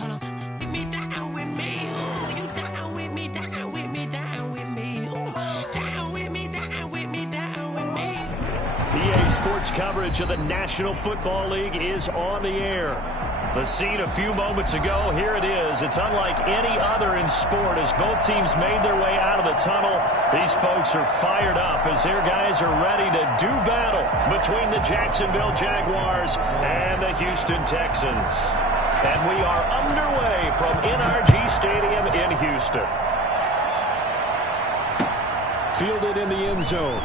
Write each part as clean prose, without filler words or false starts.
EA Sports coverage of the National Football League is on the air. The scene a few moments ago, here it is. It's unlike any other in sport as both teams made their way out of the tunnel. These folks are fired up as their guys are ready to do battle between the Jacksonville Jaguars and the Houston Texans. And we are underway from NRG Stadium in Houston. Fielded in the end zone.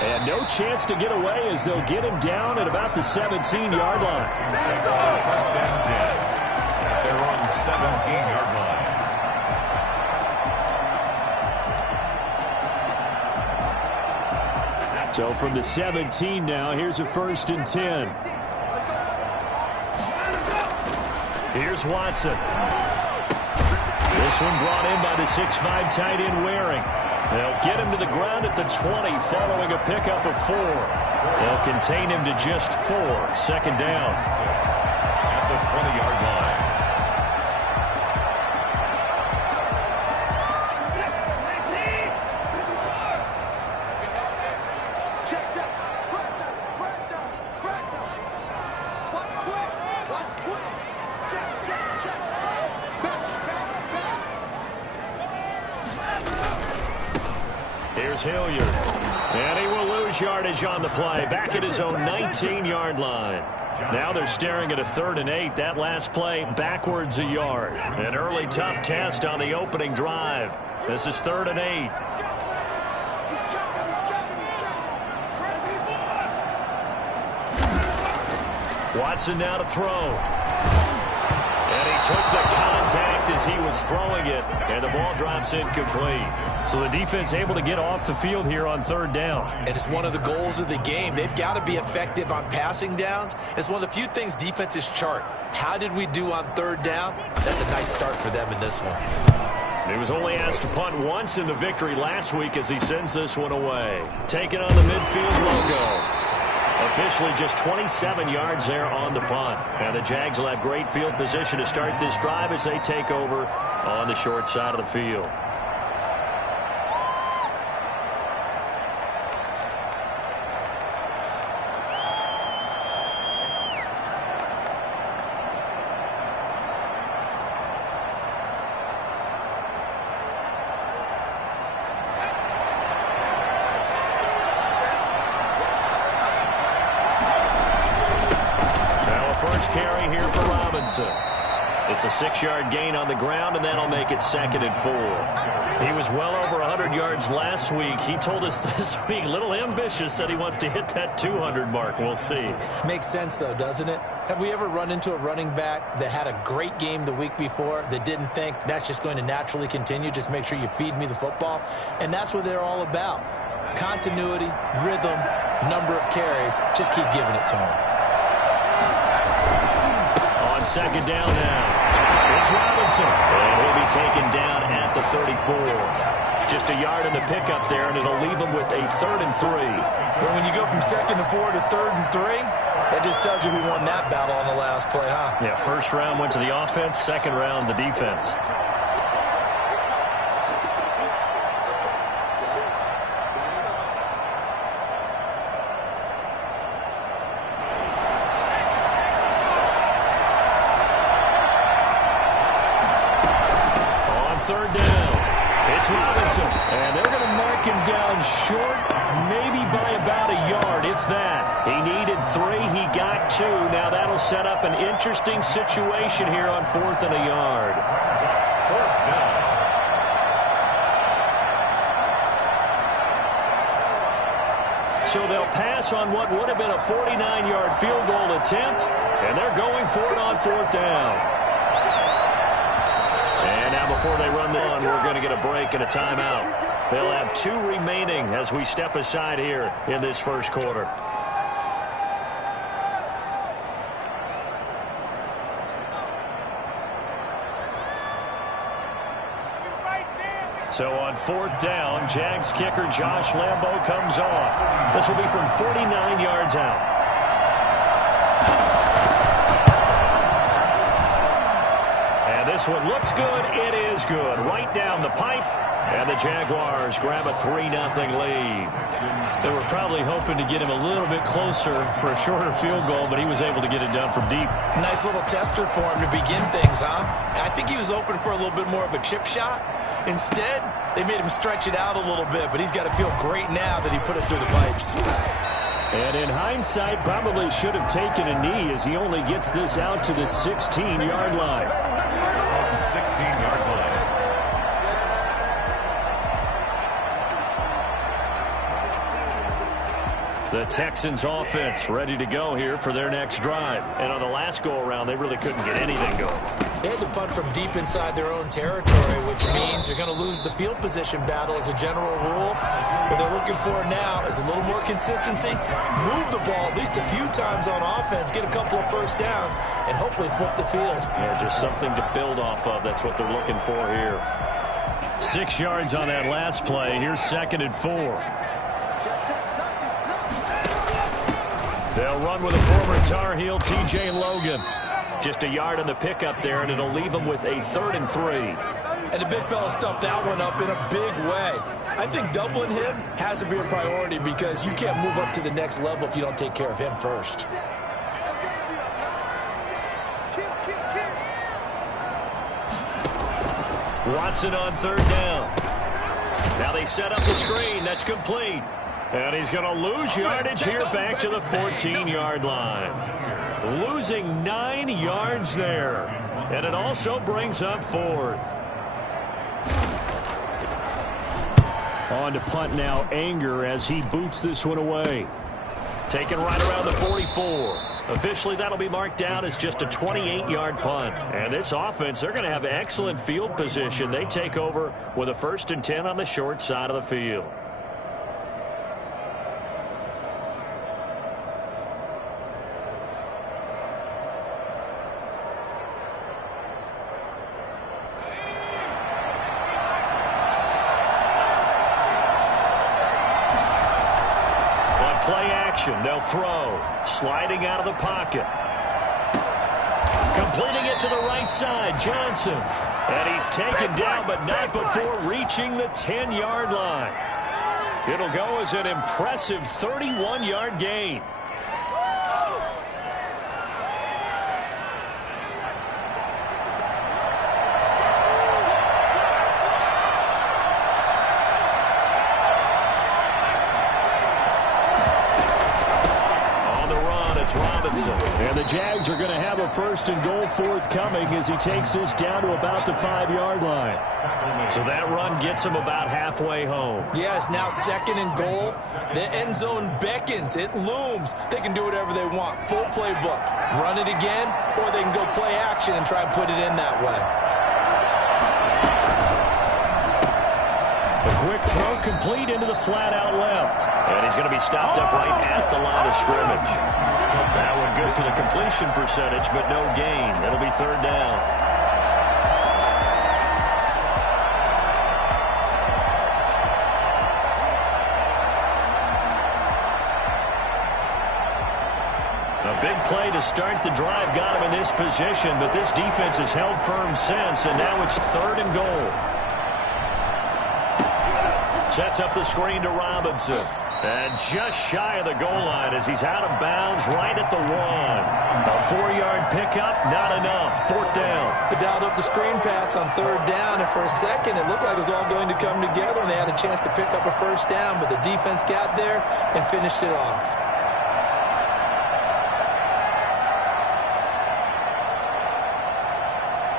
And no chance to get away as they'll get him down at about the 17-yard line. First down 10 at their own 17-yard line. So from the 17 now, here's a 1st and 10. Here's Watson. This one brought in by the 6'5" tight end Waring. They'll get him to the ground at the 20 following a pickup of 4. They'll contain him to just 4. 2nd down. At the 20-yard line. Here's Hilliard. And he will lose yardage on the play. Back at his own 19-yard line. Now they're staring at a 3rd and 8. That last play backwards a yard. An early tough test on the opening drive. This is 3rd and 8. Watson now to throw. And he took the contact as he was throwing it. And the ball drops incomplete. So the defense able to get off the field here on 3rd down. And it's one of the goals of the game. They've got to be effective on passing downs. It's one of the few things defenses chart. How did we do on 3rd down? That's a nice start for them in this one. He was only asked to punt once in the victory last week as he sends this one away. Taking on the midfield logo. Officially just 27 yards there on the punt. And the Jags will have great field position to start this drive as they take over on the short side of the field. Carry here for Robinson. It's a 6-yard gain on the ground, and that'll make it 2nd and 4. He was well over 100 yards last week. He told us this week, a little ambitious, said he wants to hit that 200 mark. We'll see. Makes sense, though, doesn't it? Have we ever run into a running back that had a great game the week before that didn't think that's just going to naturally continue? Just make sure you feed me the football. And that's what they're all about. Continuity, rhythm, number of carries. Just keep giving it to him. On 2nd down now, it's Robinson, and he'll be taken down at the 34. Just a yard in the pickup there, and it'll leave him with a 3rd and 3. Well, when you go from 2nd and 4 to 3rd and 3, that just tells you who won that battle on the last play, huh? Yeah, 1st round went to the offense, 2nd round the defense. Robinson, and they're going to mark him down short, maybe by about a yard, if that. He needed 3, he got 2. Now that'll set up an interesting situation here on 4th and a yard. 4th down. So they'll pass on what would have been a 49-yard field goal attempt, and they're going for it on 4th down. And now before they run the on, we're going to get a break and a timeout. They'll have 2 remaining as we step aside here in this 1st quarter. So on 4th down, Jags kicker Josh Lambo comes off. This will be from 49 yards out. this one looks good. It is good. Right down the pipe. And the Jaguars grab a 3-0 lead. They were probably hoping to get him a little bit closer for a shorter field goal, but he was able to get it done from deep. Nice little tester for him to begin things, huh? I think he was open for a little bit more of a chip shot. Instead, they made him stretch it out a little bit, but he's got to feel great now that he put it through the pipes. And in hindsight, probably should have taken a knee as he only gets this out to the 16-yard line. 16-yard line. The Texans offense ready to go here for their next drive. And on the last go-around, they really couldn't get anything going. They had to punt from deep inside their own territory, which means they're going to lose the field position battle as a general rule. What they're looking for now is a little more consistency, move the ball at least a few times on offense, get a couple of first downs, and hopefully flip the field. Yeah, just something to build off of. That's what they're looking for here. 6 yards on that last play. Here's 2nd and 4. They'll run with a former Tar Heel, T.J. Logan. Just a yard on the pickup there, and it'll leave them with a 3rd and 3. And the big fella stuffed that one up in a big way. I think doubling him has to be a priority because you can't move up to the next level if you don't take care of him first. Watson on 3rd down. Now they set up the screen. That's complete. And he's going to lose yardage here back to the 14-yard line. Losing 9 yards there. And it also brings up 4th. On to punt now, Anger, as he boots this one away. Taken right around the 44. Officially, that'll be marked down as just a 28-yard punt. And this offense, they're going to have excellent field position. They take over with a 1st and 10 on the short side of the field. They'll throw. Sliding out of the pocket. Completing it to the right side. Johnson. And he's taken down, but not before reaching the 10-yard line. It'll go as an impressive 31-yard gain. And the Jags are going to have a 1st and goal forthcoming as he takes this down to about the 5-yard line. So that run gets him about halfway home. Yeah, it's now 2nd and goal. The end zone beckons. It looms. They can do whatever they want. Full playbook. Run it again, or they can go play action and try and put it in that way. A quick throw complete into the flat out left. And he's going to be stopped up right at the line of scrimmage. That one good for the completion percentage, but no gain. It'll be 3rd down. A big play to start the drive got him in this position, but this defense has held firm since, and now it's 3rd and goal. Sets up the screen to Robinson. And just shy of the goal line as he's out of bounds right at the 1. A 4-yard pickup, not enough. 4th down. They dialed up the screen pass on 3rd down, and for a second it looked like it was all going to come together, and they had a chance to pick up a 1st down, but the defense got there and finished it off.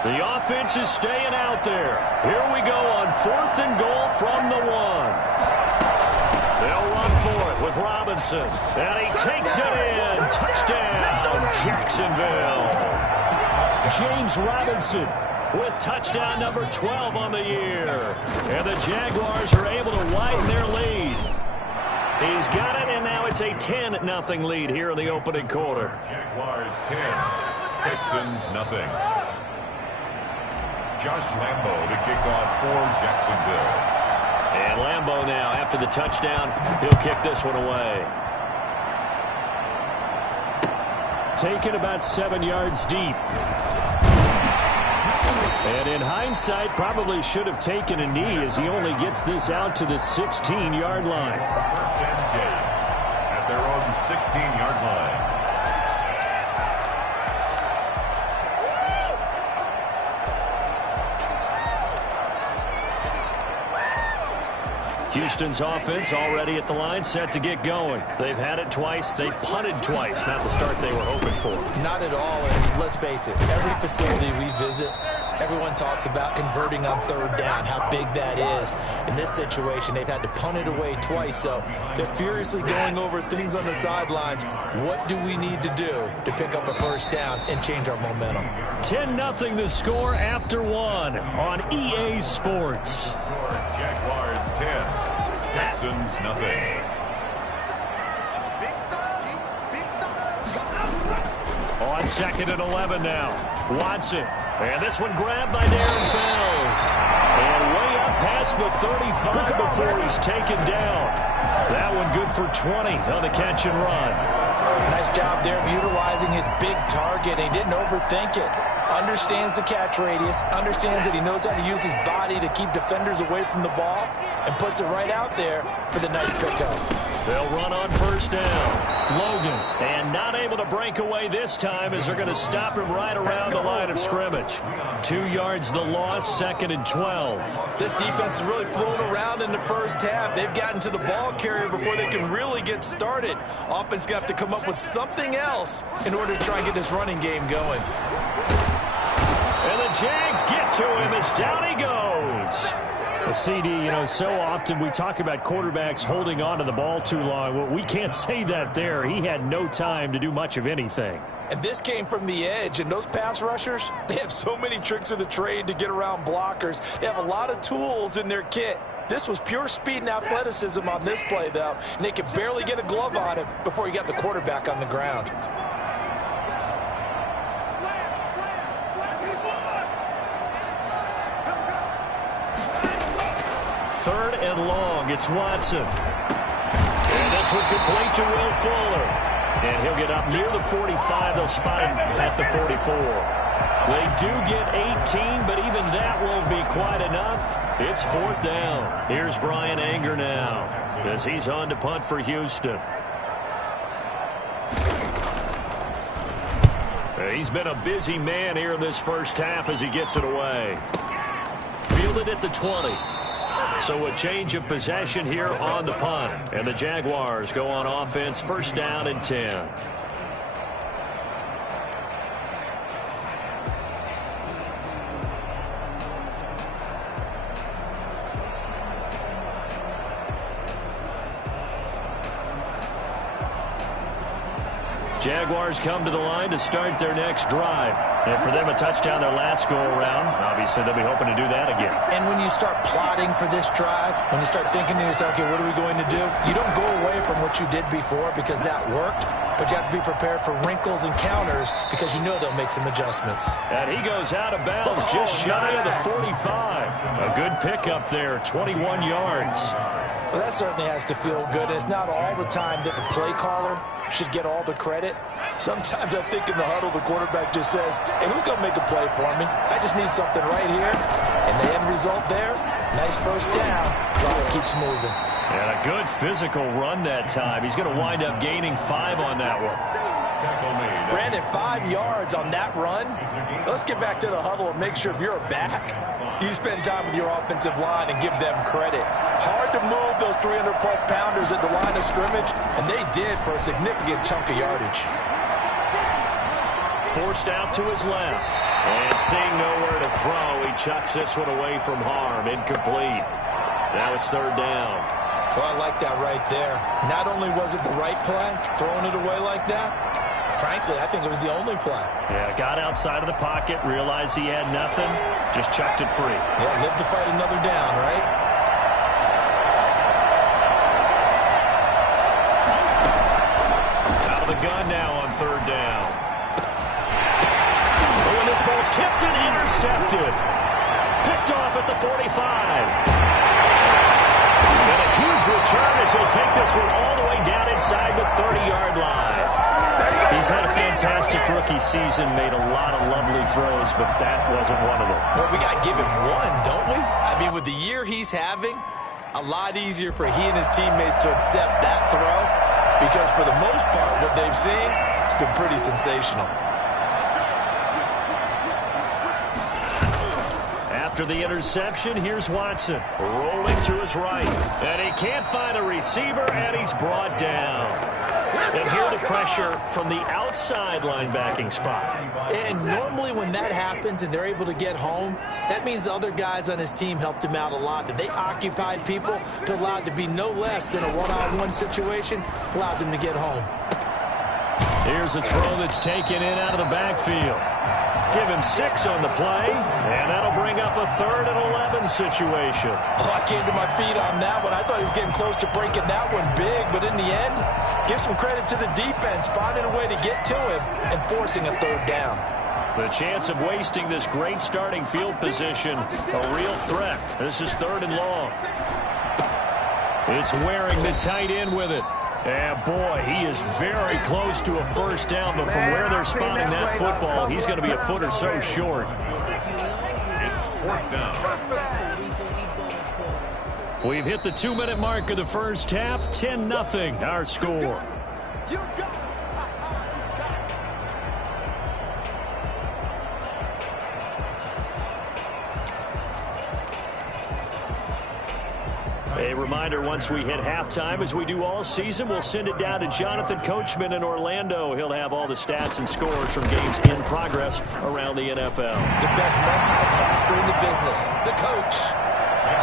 The offense is staying out there. Here we go on 4th and goal from the 1. They'll run for it with Robinson. And he takes it in. Touchdown, Jacksonville. James Robinson with touchdown number 12 on the year. And the Jaguars are able to widen their lead. He's got it, and now it's a 10-0 lead here in the opening quarter. Jaguars 10, Texans nothing. Josh Lambo to kick off for Jacksonville. And Lambo now, after the touchdown, he'll kick this one away. Taken about 7 yards deep. And in hindsight, probably should have taken a knee as he only gets this out to the 16-yard line. First and 10 at their own 16-yard line. Houston's offense already at the line, set to get going. They've had it twice. They've punted twice. Not the start they were hoping for. Not at all, and let's face it, every facility we visit, everyone talks about converting on third down, how big that is. In this situation, they've had to punt it away twice, so they're furiously going over things on the sidelines. What do we need to do to pick up a first down and change our momentum? 10-0 the score after one on EA Sports. Jaguars 10, Texans nothing. On 2nd and 11 now. Watson. And this one grabbed by Darren Fells. And way up past the 35 before he's taken down. That one good for 20 on the catch and run. Nice job there of utilizing his big target. He didn't overthink it. Understands the catch radius. Understands that he knows how to use his body to keep defenders away from the ball. And puts it right out there for the nice pickup. They'll run on first down. Logan. And not able to break away this time as they're going to stop him right around the line of scrimmage. 2 yards the loss, 2nd and 12. This defense has really flown around in the first half. They've gotten to the ball carrier before they can really get started. Offense going to have to come up with something else in order to try and get this running game going. And the Jags get to him as down he goes. Well, CD, so often we talk about quarterbacks holding on to the ball too long. Well, we can't say that there. He had no time to do much of anything. And this came from the edge, and those pass rushers, they have so many tricks of the trade to get around blockers. They have a lot of tools in their kit. This was pure speed and athleticism on this play, though, and they could barely get a glove on him before he got the quarterback on the ground. Third and long, it's Watson. And this one complete to Will Fuller. And he'll get up near the 45. They'll spot him at the 44. They do get 18, but even that won't be quite enough. It's 4th down. Here's Brian Anger now as he's on to punt for Houston. He's been a busy man here in this first half as he gets it away. Fielded at the 20. So a change of possession here on the punt. And the Jaguars go on offense, first down and 10. Jaguars come to the line to start their next drive. And for them, a touchdown their last go-around. Obviously, they'll be hoping to do that again. And when you start plotting for this drive, when you start thinking to yourself, okay, what are we going to do? You don't go away from what you did before because that worked, but you have to be prepared for wrinkles and counters because you know they'll make some adjustments. And he goes out of bounds just shy of the 45. A good pickup there, 21 yards. Well, that certainly has to feel good. And it's not all the time that the play caller should get all the credit. Sometimes I think in the huddle, the quarterback just says, hey, who's going to make a play for me? I just need something right here. And the end result there, nice first down. Clock keeps moving. And a good physical run that time. He's going to wind up gaining 5 on that one. Brandon, 5 yards on that run. Let's get back to the huddle and make sure if you're back, you spend time with your offensive line and give them credit. Hard to move those 300-plus pounders at the line of scrimmage, and they did for a significant chunk of yardage. Forced out to his left. And seeing nowhere to throw, he chucks this one away from harm. Incomplete. Now it's 3rd down. Well, I like that right there. Not only was it the right play, throwing it away like that, frankly, I think it was the only play. Yeah, got outside of the pocket, realized he had nothing, just chucked it free. Yeah, live to fight another down, right? Out of the gun now on 3rd down. Oh, and this ball's tipped and intercepted. Picked off at the 45. And a huge return as he'll take this one all the way down inside the 30-yard line. He He's had a fantastic rookie season, made a lot of lovely throws, but that wasn't one of them. Well, we got to give him one, don't we? I mean, with the year he's having, a lot easier for he and his teammates to accept that throw because for the most part, what they've seen, it's been pretty sensational. After the interception, here's Watson rolling to his right. And he can't find a receiver, and he's brought down. And here the pressure from the outside linebacking spot. And normally when that happens and they're able to get home, that means the other guys on his team helped him out a lot. That they occupied people to allow it to be no less than a one-on-one situation allows him to get home. Here's a throw that's taken in out of the backfield. Give him 6 on the play, and that'll bring up a 3rd and 11 situation. Oh, I came to my feet on that one. I thought he was getting close to breaking that one big, but in the end, give some credit to the defense, finding a way to get to him and forcing a 3rd down. The chance of wasting this great starting field position, a real threat. This is 3rd and long. It's wearing the tight end with it. And, boy, he is very close to a 1st down, but from where they're spotting that football, he's going to be a foot or so short. It's 4th down. We've hit the 2-minute mark of the first half, 10-0 our score. A reminder, once we hit halftime, as we do all season, we'll send it down to Jonathan Coachman in Orlando. He'll have all the stats and scores from games in progress around the NFL. The best multitasker in the business, the coach.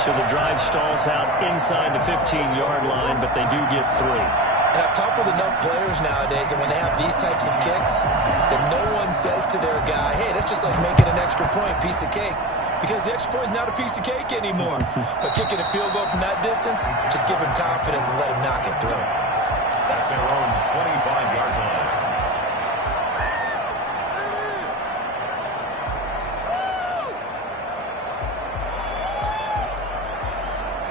So the drive stalls out inside the 15-yard line, but they do get 3. And I've talked with enough players nowadays that when they have these types of kicks, that no one says to their guy, hey, that's just like making an extra point, piece of cake. Because the extra point is not a piece of cake anymore. But kicking a field goal from that distance, just give him confidence and let him knock it through. At their own 25-yard line.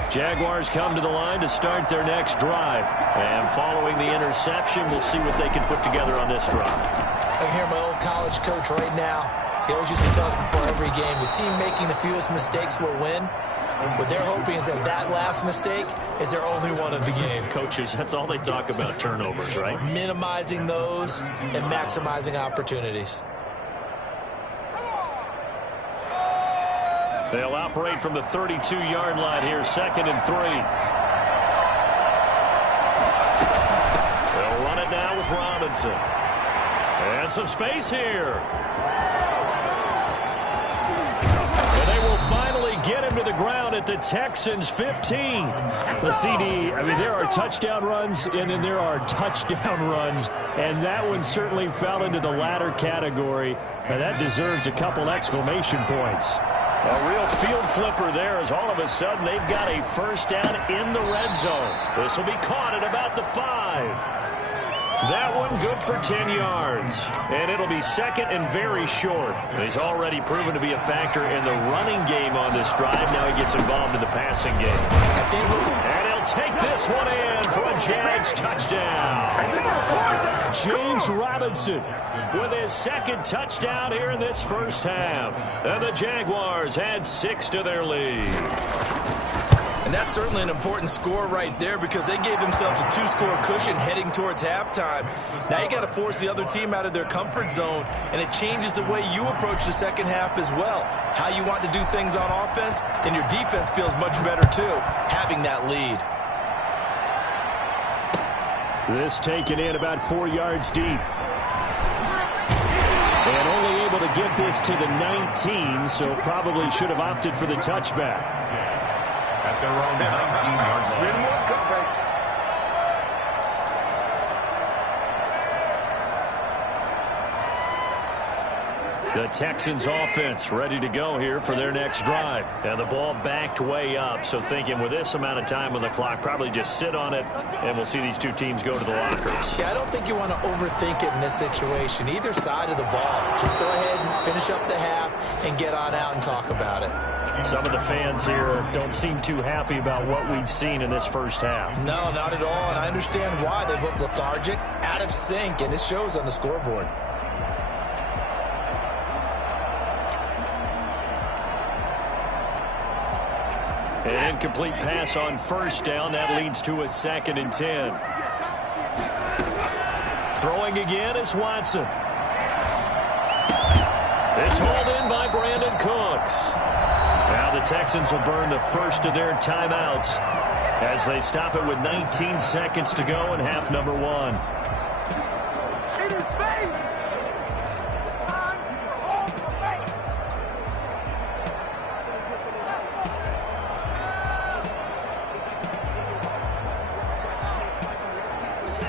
Jaguars come to the line to start their next drive. And following the interception, we'll see what they can put together on this drive. I can hear my old college coach right now. He always used to tell us before every game, the team making the fewest mistakes will win. What they're hoping is that last mistake is their only one of the game. Coaches, that's all they talk about, turnovers, right? Minimizing those and maximizing opportunities. They'll operate from the 32-yard line here, 2nd and 3. They'll run it now with Robinson. And some space here. Finally get him to the ground at the Texans' 15. The CD, I mean, there are touchdown runs, and then there are touchdown runs, and that one certainly fell into the latter category, and that deserves a couple exclamation points. A real field flipper there as all of a sudden they've got a 1st down in the red zone. This will be caught at about the 5. That one good for 10 yards. And it'll be 2nd and very short. He's already proven to be a factor in the running game on this drive. Now he gets involved in the passing game. And he'll take this one in for a Jags touchdown. James Robinson with his 2nd touchdown here in this first half. And the Jaguars had 6 to their lead. And that's certainly an important score right there because they gave themselves a 2-score cushion heading towards halftime. Now you got to force the other team out of their comfort zone, and it changes the way you approach the second half as well. How you want to do things on offense, and your defense feels much better too, having that lead. This taken in about 4 yards deep. And only able to get this to the 19, so probably should have opted for the touchback. At their own 19-yard line. The Texans offense ready to go here for their next drive. And the ball backed way up, so thinking with this amount of time on the clock, probably just sit on it, and we'll see these two teams go to the lockers. Yeah, I don't think you want to overthink it in this situation. Either side of the ball, just go ahead and finish up the half and get on out and talk about it. Some of the fans here don't seem too happy about what we've seen in this first half. No, not at all, and I understand why. They look lethargic, out of sync, and it shows on the scoreboard. An incomplete pass on first down. That leads to a 2nd and 10. Throwing again is Watson. It's hauled in by Brandon Cooks. Now the Texans will burn the first of their timeouts as they stop it with 19 seconds to go in half number 1.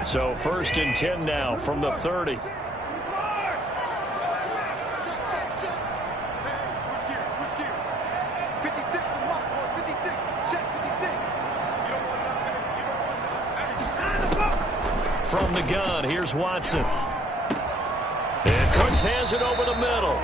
So 1st and 10 now from the 30. From the gun, here's Watson. And Cooks has it over the middle.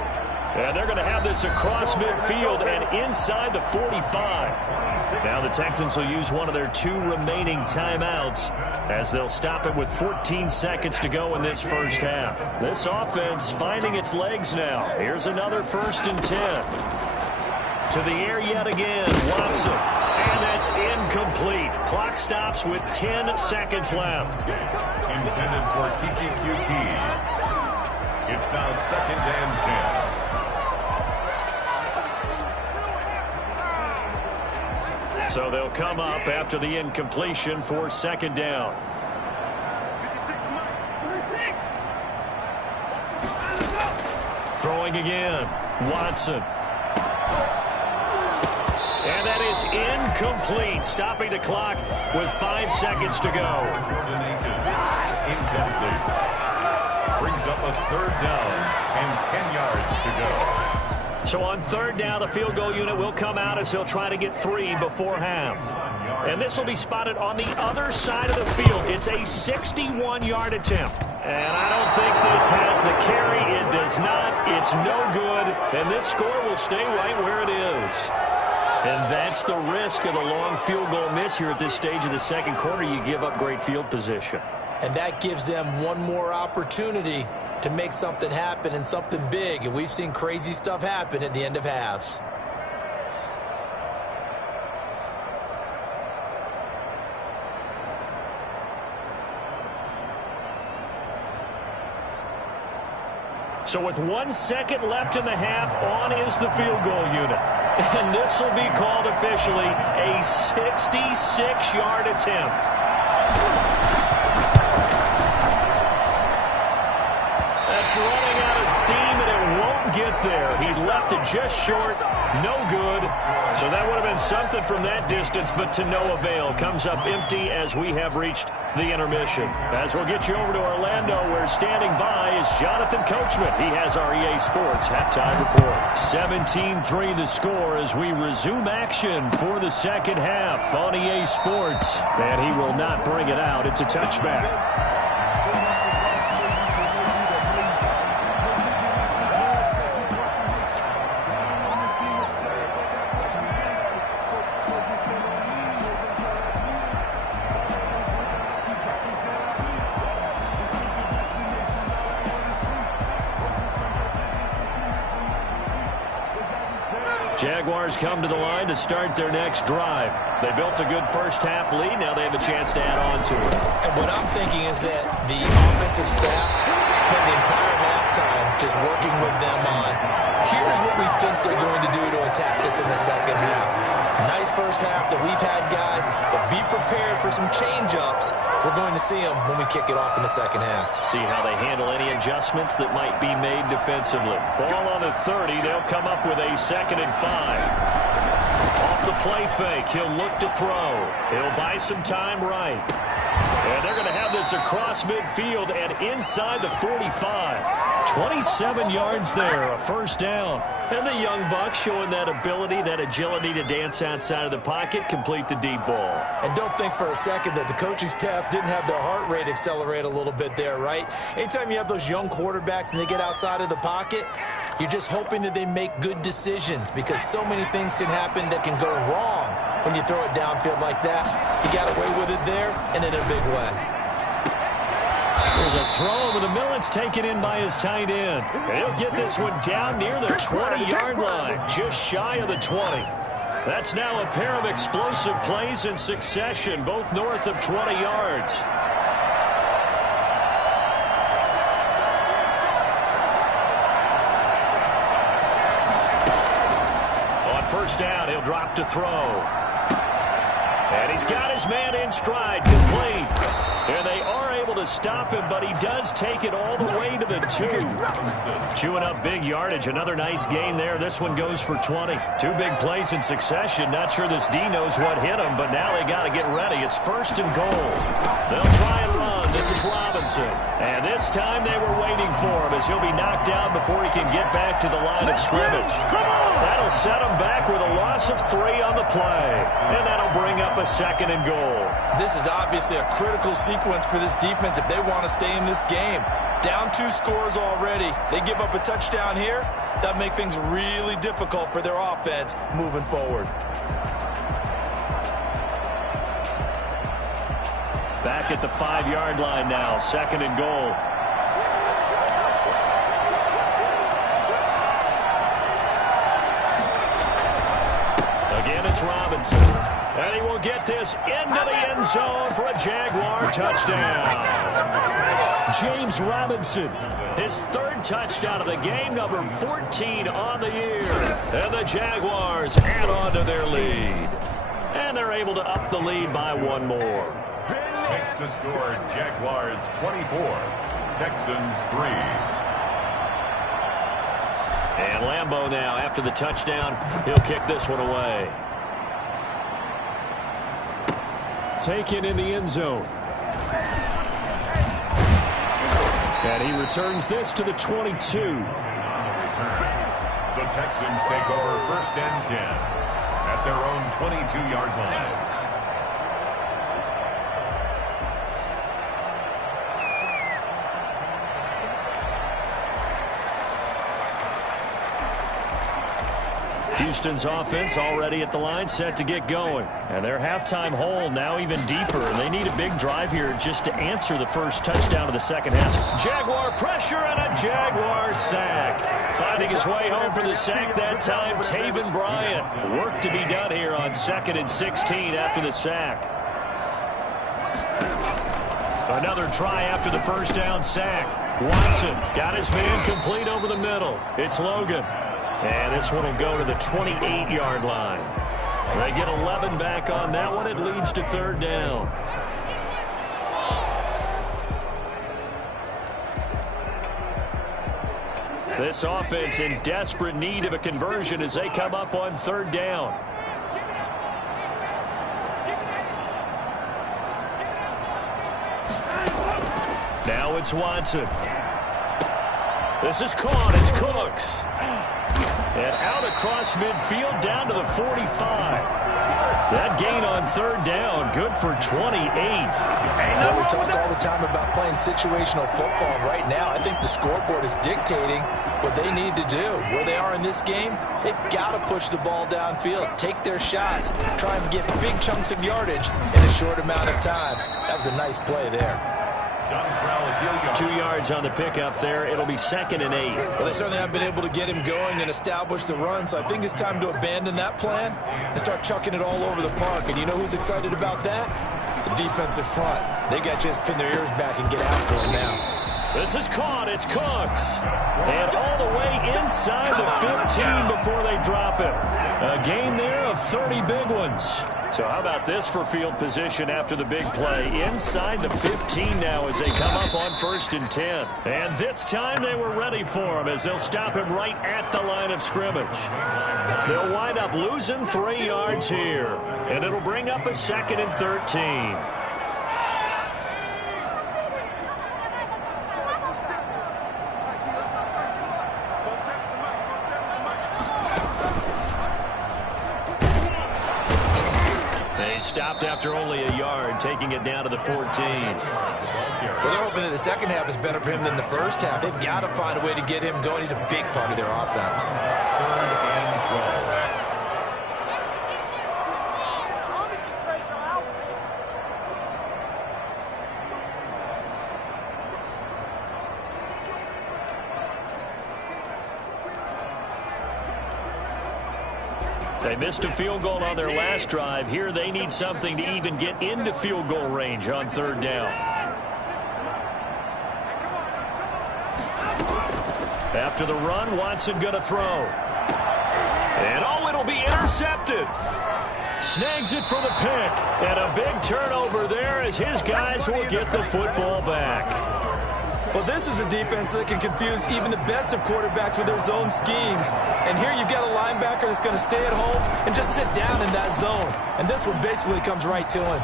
And they're going to have this across midfield and inside the 45. Now the Texans will use one of their 2 remaining timeouts as they'll stop it with 14 seconds to go in this first half. This offense finding its legs now. Here's another 1st and 10. To the air yet again, Watson. And that's incomplete. Clock stops with 10 seconds left. Intended for Kiki QT. It's now 2nd and 10. So they'll come up after the incompletion for 2nd down. Throwing again, Watson. And that is incomplete, stopping the clock with 5 seconds to go. Incomplete. Brings up a 3rd down and 10 yards to go. So on 3rd down, the field goal unit will come out as he'll try to get 3 before half. And this will be spotted on the other side of the field. It's a 61-yard attempt. And I don't think this has the carry. It does not. It's no good. And this score will stay right where it is. And that's the risk of the long field goal miss here at this stage of the 2nd quarter. You give up great field position. And that gives them one more opportunity to make something happen and something big. And we've seen crazy stuff happen at the end of halves. So with 1 second left in the half, on is the field goal unit. And this will be called officially a 66-yard attempt. That's running out of steam, and it won't get there. He left it just short. No good. So that would have been something from that distance, but to no avail. Comes up empty as we have reached the intermission. As we'll get you over to Orlando, where standing by is Jonathan Coachman. He has our EA Sports halftime report. 17-3 the score as we resume action for the 2nd half on EA Sports. And he will not bring it out. It's a touchback. Jaguars come to the line to start their next drive. They built a good first half lead. Now they have a chance to add on to it. And what I'm thinking is that the offensive staff spent the entire halftime just working with them on, here's what we think they're going to do to attack us in the 2nd half. Nice first half that we've had, guys, but be prepared for some change-ups. We're going to see them when we kick it off in the 2nd half. See how they handle any adjustments that might be made defensively. Ball on the 30. They'll come up with a 2nd and 5. Off the play fake, he'll look to throw. He'll buy some time right. And they're going to have this across midfield and inside the 45. 27 yards there, a first down. And the young buck showing that ability, that agility to dance outside of the pocket, complete the deep ball. And don't think for a second that the coaching staff didn't have their heart rate accelerate a little bit there, right? Anytime you have those young quarterbacks and they get outside of the pocket, you're just hoping that they make good decisions, because so many things can happen that can go wrong when you throw it downfield like that. He got away with it there and in a big way. There's a throw over the middle. It's taken in by his tight end. And he'll get this one down near the 20-yard line, just shy of the 20. That's now a pair of explosive plays in succession, both north of 20 yards. On first down, he'll drop to throw. And he's got his man in stride, complete. And they are able to stop him, but he does take it all the way to the 2. Chewing up big yardage. Another nice gain there. This one goes for 20. 2 big plays in succession. Not sure this D knows what hit him, but now they got to get ready. It's first and goal. They'll try and run. This is Robinson. And this time they were waiting for him, as he'll be knocked down before he can get back to the line of scrimmage. That'll set him back with a loss of 3 on the play. And that'll bring up a second and goal. This is obviously a critical sequence for this defense if they want to stay in this game. Down 2 scores already. They give up a touchdown here. That makes things really difficult for their offense moving forward. Back at the 5-yard line now, second and goal. Again, it's Robinson. And he will get this into the end zone for a Jaguar touchdown. James Robinson, his 3rd touchdown of the game, number 14 on the year. And the Jaguars add on to their lead. And they're able to up the lead by 1 more. Makes the score Jaguars 24, Texans 3. And Lambeau now, after the touchdown, he'll kick this one away. Taken in the end zone. And he returns this to the 22. On the return, the Texans take over first and 10 at their own 22-yard line. Houston's offense already at the line, set to get going. And their halftime hole now even deeper. And they need a big drive here just to answer the first touchdown of the second half. Jaguar pressure and a Jaguar sack. Finding his way home for the sack that time, Taven Bryant. Work to be done here on 2nd and 16 after the sack. Another try after the first down sack. Watson got his man complete over the middle. It's Logan. And this one will go to the 28-yard line. They get 11 back on that one. It leads to 3rd down. This offense in desperate need of a conversion as they come up on 3rd down. Now it's Watson. This is caught. It's Cooks. And out across midfield down to the 45. That gain on 3rd down, good for 28. Well, we talk all the time about playing situational football. Right now, I think the scoreboard is dictating what they need to do. Where they are in this game, they've got to push the ball downfield, take their shots, try and get big chunks of yardage in a short amount of time. That was a nice play there. 2 yards on the pickup there. It'll be 2nd and 8. Well, they certainly haven't been able to get him going and establish the run, so I think it's time to abandon that plan and start chucking it all over the park. And you know who's excited about that? The defensive front. They got to just pin their ears back and get after him now. This is caught. It's Cooks. And all the way inside the 15 before they drop it. A gain there of 30 big ones. So how about this for field position after the big play? Inside the 15 now as they come up on 1st and 10. And this time they were ready for him as they'll stop him right at the line of scrimmage. They'll wind up losing 3 yards here. And it'll bring up a 2nd and 13. stopped after only a yard, taking it down to the 14. Well, they're hoping that the second half is better for him than the first half. They've got to find a way to get him going. He's a big part of their offense. 3rd and 12. They missed a field goal on their last drive. Here they need something to even get into field goal range on 3rd down. After the run, Watson going to throw. And oh, it'll be intercepted. Snags it for the pick. And a big turnover there as his guys will get the football back. Well, this is a defense that can confuse even the best of quarterbacks with their zone schemes. And here you've got a linebacker that's going to stay at home and just sit down in that zone. And this one basically comes right to him.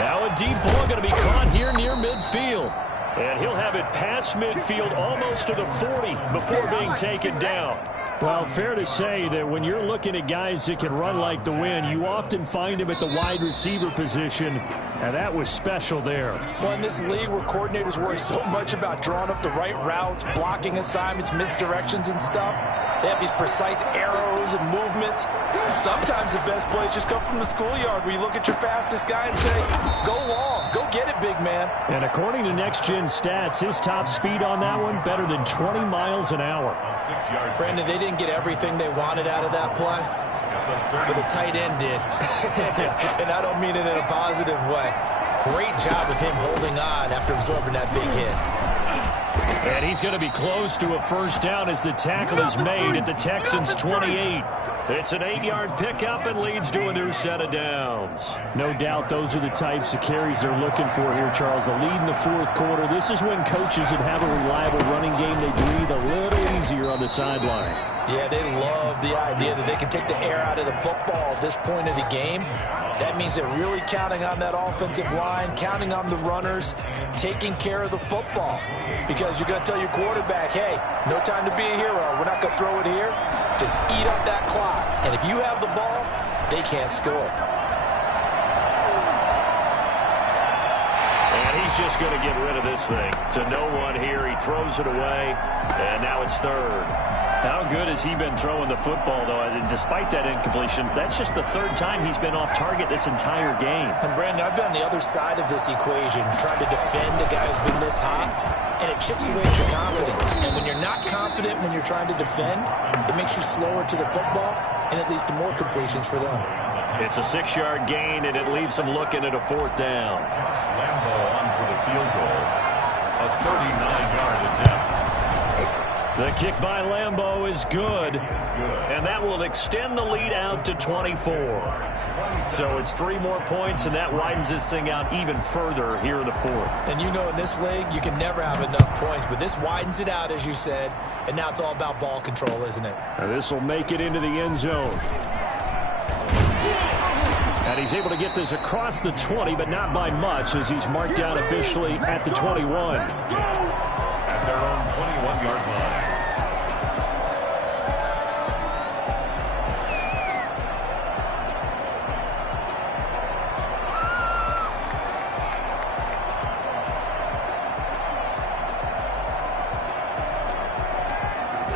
Now a deep ball going to be caught here near midfield. And he'll have it past midfield almost to the 40 before being taken down. Well, fair to say that when you're looking at guys that can run like the wind, you often find them at the wide receiver position, and that was special there. Well, in this league where coordinators worry so much about drawing up the right routes, blocking assignments, misdirections and stuff, they have these precise arrows and movements. Sometimes the best plays just come from the schoolyard where you look at your fastest guy and say, go long, go get it, big man. And according to Next Gen Stats, his top speed on that one, better than 20 miles an hour. Brandon, they didn't get everything they wanted out of that play, but the tight end did. And I don't mean it in a positive way. Great job of him holding on after absorbing that big hit. And he's going to be close to a first down as the tackle is made at the Texans' 28. It's an 8-yard pickup and leads to a new set of downs. No doubt those are the types of carries they're looking for here, Charles. The lead in the 4th quarter. This is when coaches that have a reliable running game, they breathe a little easier on the sideline. Yeah, they love the idea that they can take the air out of the football at this point of the game. That means they're really counting on that offensive line, counting on the runners, taking care of the football. Because you're going to tell your quarterback, hey, no time to be a hero. We're not going to throw it here. Just eat up that clock. And if you have the ball, they can't score. And he's just going to get rid of this thing. To no one here. He throws it away. And now it's 3rd. How good has he been throwing the football, though? Despite that incompletion, that's just the 3rd time he's been off target this entire game. And, Brandon, I've been on the other side of this equation, trying to defend a guy who's been this hot, and it chips away at your confidence. And when you're not confident when you're trying to defend, it makes you slower to the football, and it leads to more completions for them. It's a 6-yard gain, and it leaves them looking at a 4th down. Lambo on for the field goal. A 39-yard attempt. The kick by Lambo is good, and that will extend the lead out to 24. So it's 3 more points, and that widens this thing out even further here in the 4th. And you know in this league, you can never have enough points, but this widens it out, as you said, and now it's all about ball control, isn't it? And this will make it into the end zone. And he's able to get this across the 20, but not by much, as he's marked down officially at the 21. At their own 21-yard line.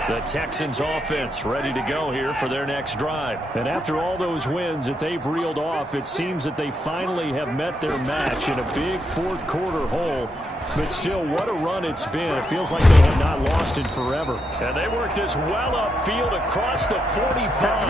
The Texans offense ready to go here for their next drive. And after all those wins that they've reeled off, it seems that they finally have met their match in a big 4th quarter hole. But still, what a run it's been. It feels like they have not lost it forever. And they work this well upfield across the 45.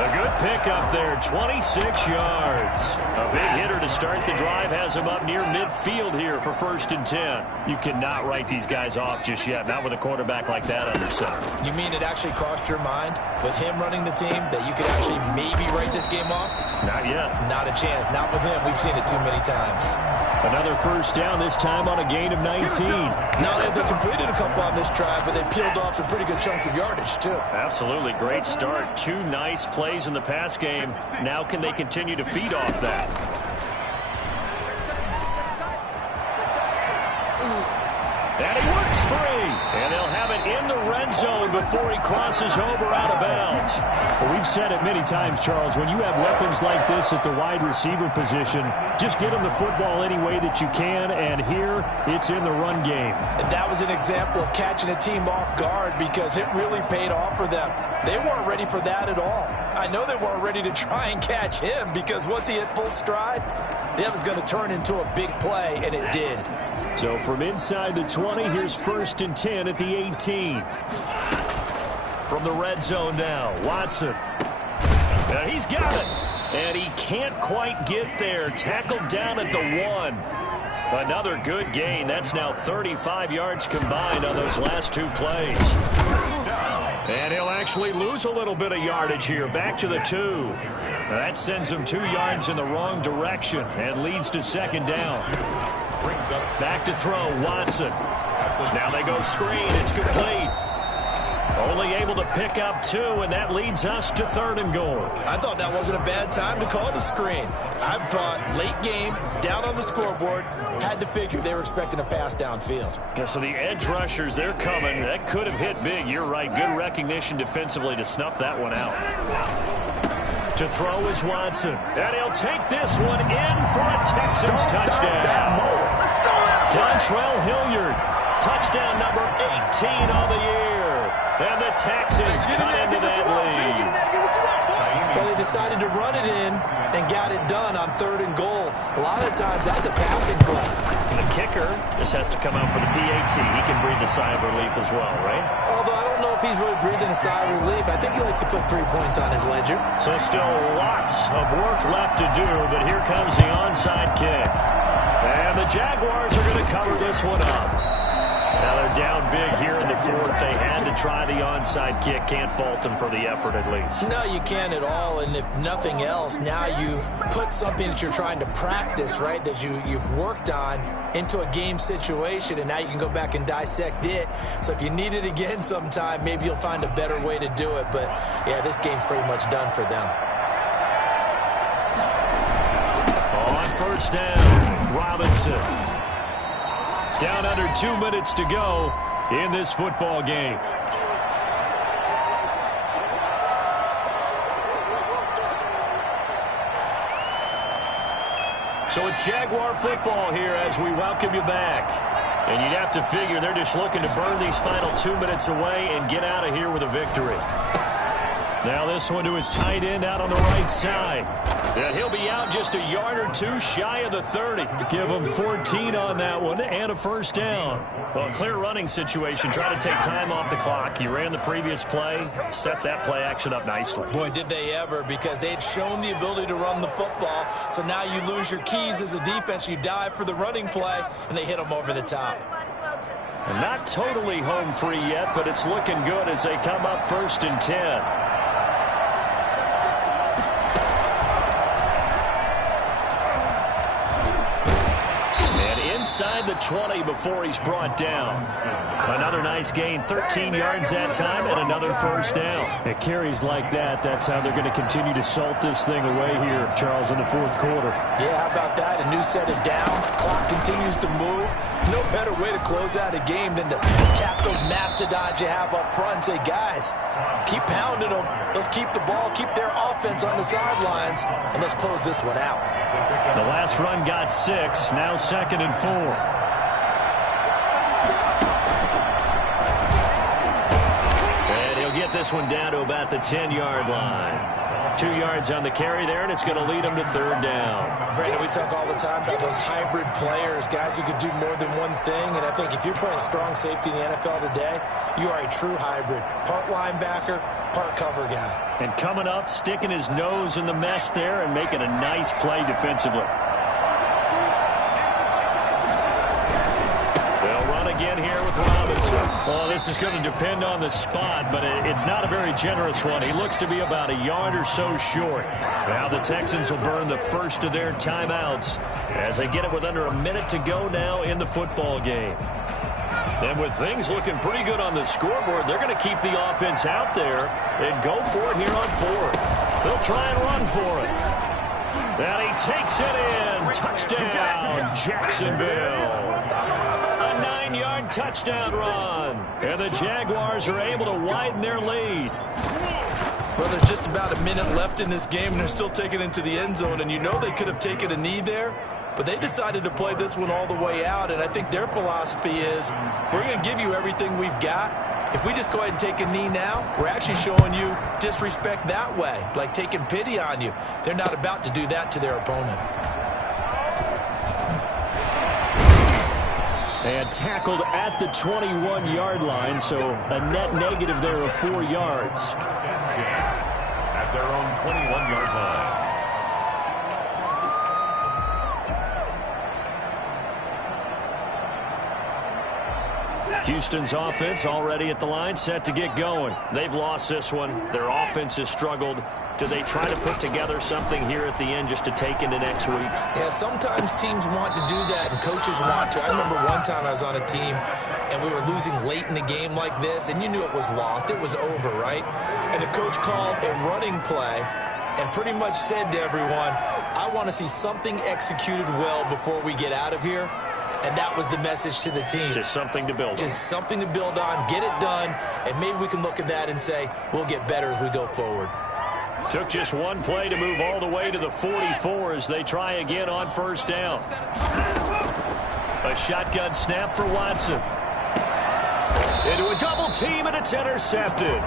A good pickup there, 26 yards. A big hitter to start the drive has him up near midfield here for 1st and 10. You cannot write these guys off just yet, not with a quarterback like that under center. You mean it actually crossed your mind with him running the team that you could actually maybe write this game off? Not yet. Not a chance. Not with him. We've seen it too many times. Another first down, this time on a gain of 19. Not only have they completed a couple on this drive, but they peeled off some pretty good chunks of yardage, too. Absolutely. Great start. 2 nice plays in the pass game. Now can they continue to feed off that? And he works free. And they'll have it in the red zone before he crosses over out of bounds. Well, we've said it many times, Charles, when you have weapons like this at the wide receiver position, just get them the football any way that you can, and here it's in the run game. And that was an example of catching a team off guard because it really paid off for them. They weren't ready for that at all. I know they weren't ready to try and catch him because once he hit full stride, that was going to turn into a big play, and it did. So from inside the 20, here's 1st and 10 at the 18. From the red zone now, Watson. And he's got it. And he can't quite get there. Tackled down at the 1. Another good gain. That's now 35 yards combined on those last 2 plays. And he'll actually lose a little bit of yardage here. Back to the 2. That sends him 2 yards in the wrong direction and leads to 2nd down. Back to throw, Watson. Now they go screen. It's complete. Only able to pick up 2, and that leads us to 3rd and goal. I thought that wasn't a bad time to call the screen. I thought late game, down on the scoreboard, had to figure they were expecting a pass downfield. Yeah, so the edge rushers, they're coming. That could have hit big. You're right. Good recognition defensively to snuff that one out. To throw is Watson. And he'll take this one in for a Texans touchdown. Dontrell Hilliard. Touchdown number 18 on the year. And the Texans cut into that lead. Well, they decided to run it in and got it done on 3rd and goal. A lot of times that's a passing play. And the kicker just has to come out for the PAT. He can breathe a sigh of relief as well, right? Although I don't know if he's really breathing a sigh of relief. I think he likes to put 3 points on his ledger. So still lots of work left to do, but here comes the onside kick. And the Jaguars are going to cover this one up. Now they're down big here in the 4th. They had to try the onside kick. Can't fault them for the effort at least. No, you can't at all. And if nothing else, now you've put something that you're trying to practice, right, that you've worked on into a game situation, and now you can go back and dissect it. So if you need it again sometime, maybe you'll find a better way to do it. But, yeah, this game's pretty much done for them. On 1st down, Robinson. Down under 2 minutes to go in this football game. So it's Jaguar football here as we welcome you back. And you'd have to figure they're just looking to burn these final 2 minutes away and get out of here with a victory. Now this one to his tight end out on the right side. And he'll be out just a yard or 2 shy of the 30. Give him 14 on that one and a 1st down. Well, a clear running situation. Try to take time off the clock. He ran the previous play, set that play action up nicely. Boy, did they ever, because they had shown the ability to run the football. So now you lose your keys as a defense. You dive for the running play, and they hit them over the top. And not totally home free yet, but it's looking good as they come up 1st and 10. Inside the 20 before he's brought down. Another nice gain, 13 yards that time, and another 1st down. It carries like that. That's how they're going to continue to salt this thing away here, Charles, in the 4th quarter. Yeah, how about that? A new set of downs. Clock continues to move. No better way to close out a game than to tap those mastodons you have up front and say, guys, keep pounding them. Let's keep the ball, keep their offense on the sidelines, and let's close this one out. The last run got 6, now 2nd and 4. And he'll get this one down to about the 10-yard line. 2 yards on the carry there, and it's going to lead him to 3rd down. Brandon, we talk all the time about those hybrid players, guys who could do more than one thing. And I think if you're playing strong safety in the NFL today, you are a true hybrid. Part linebacker, part cover guy. And coming up, sticking his nose in the mess there and making a nice play defensively. They'll run again here with Robinson. Well, this is going to depend on the spot, but it's not a very generous one. He looks to be about a yard or so short. Now the Texans will burn the first of their timeouts as they get it with under a minute to go now in the football game. And with things looking pretty good on the scoreboard, they're going to keep the offense out there and go for it here on 4th. They'll try and run for it. And he takes it in. Touchdown, Jacksonville. A 9-yard touchdown run. And the Jaguars are able to widen their lead. Well, there's just about a minute left in this game, and they're still taking it into the end zone. And you know they could have taken a knee there, but they decided to play this one all the way out. And I think their philosophy is, we're going to give you everything we've got. If we just go ahead and take a knee now, we're actually showing you disrespect that way, like taking pity on you. They're not about to do that to their opponent. And tackled at the 21-yard line, so a net negative there of 4 yards. At their own 21-yard line. Houston's offense already at the line, set to get going. They've lost this one. Their offense has struggled. Do they try to put together something here at the end just to take into next week? Yeah, sometimes teams want to do that and coaches want to. I remember one time I was on a team and we were losing late in the game like this, and you knew it was lost. It was over, right? And the coach called a running play and pretty much said to everyone, I want to see something executed well before we get out of here. And that was the message to the team. Just something to build on. Just something to build on, get it done, and maybe we can look at that and say, we'll get better as we go forward. Took just one play to move all the way to the 44 as they try again on first down. A shotgun snap for Watson. Into a double team, and it's intercepted.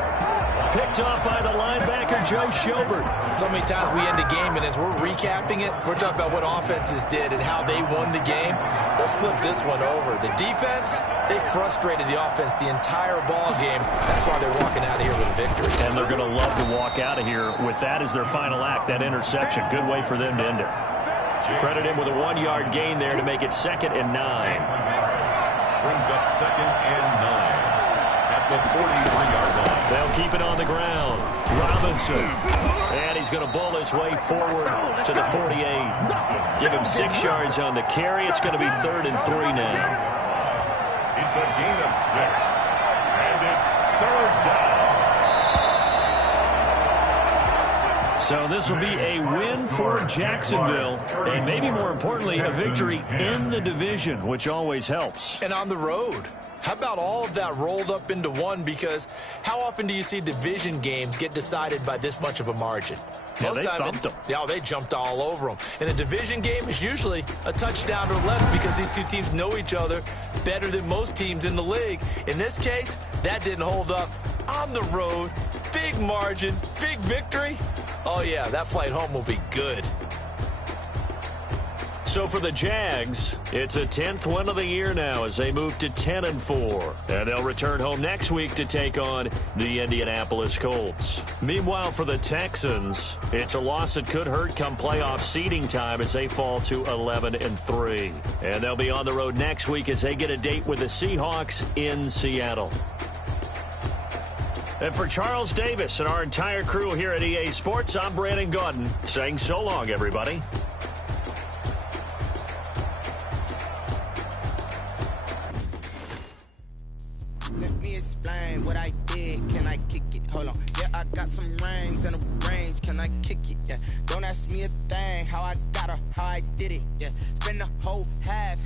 Picked off by the linebacker, Joe Schobert. So many times we end the game, and as we're recapping it, we're talking about what offenses did and how they won the game. Let's flip this one over. The defense, they frustrated the offense the entire ball game. That's why they're walking out of here with a victory. And they're going to love to walk out of here with that as their final act, that interception. Good way for them to end it. Credit him with a 1-yard gain there to make it 2nd and 9. Brings up 2nd and 9 at the 43-yard line. They'll keep it on the ground. Robinson. And he's going to bull his way forward to the 48. Give him 6 yards on the carry. It's going to be 3rd and 3 now. It's a gain of 6. And it's 3rd down. So this will be a win for Jacksonville, and maybe more importantly, a victory in the division, which always helps. And on the road. How about all of that rolled up into one? Because how often do you see division games get decided by this much of a margin? Yeah, they thumped them. Yeah, they jumped all over them. In a division game, it's usually a touchdown or less because these two teams know each other better than most teams in the league. In this case, that didn't hold up. On the road, big margin, big victory. Oh, yeah, that flight home will be good. So for the Jags, it's a 10th win of the year now as they move to 10-4. And they'll return home next week to take on the Indianapolis Colts. Meanwhile, for the Texans, it's a loss that could hurt come playoff seeding time as they fall to 11-3. And they'll be on the road next week as they get a date with the Seahawks in Seattle. And for Charles Davis and our entire crew here at EA Sports, I'm Brandon Gaudin saying so long, everybody. What I did, can I kick it? Hold on. Yeah, I got some rings and a range. Can I kick it? Yeah. Don't ask me a thing. How I got her, how I did it. Yeah. Spend the whole half.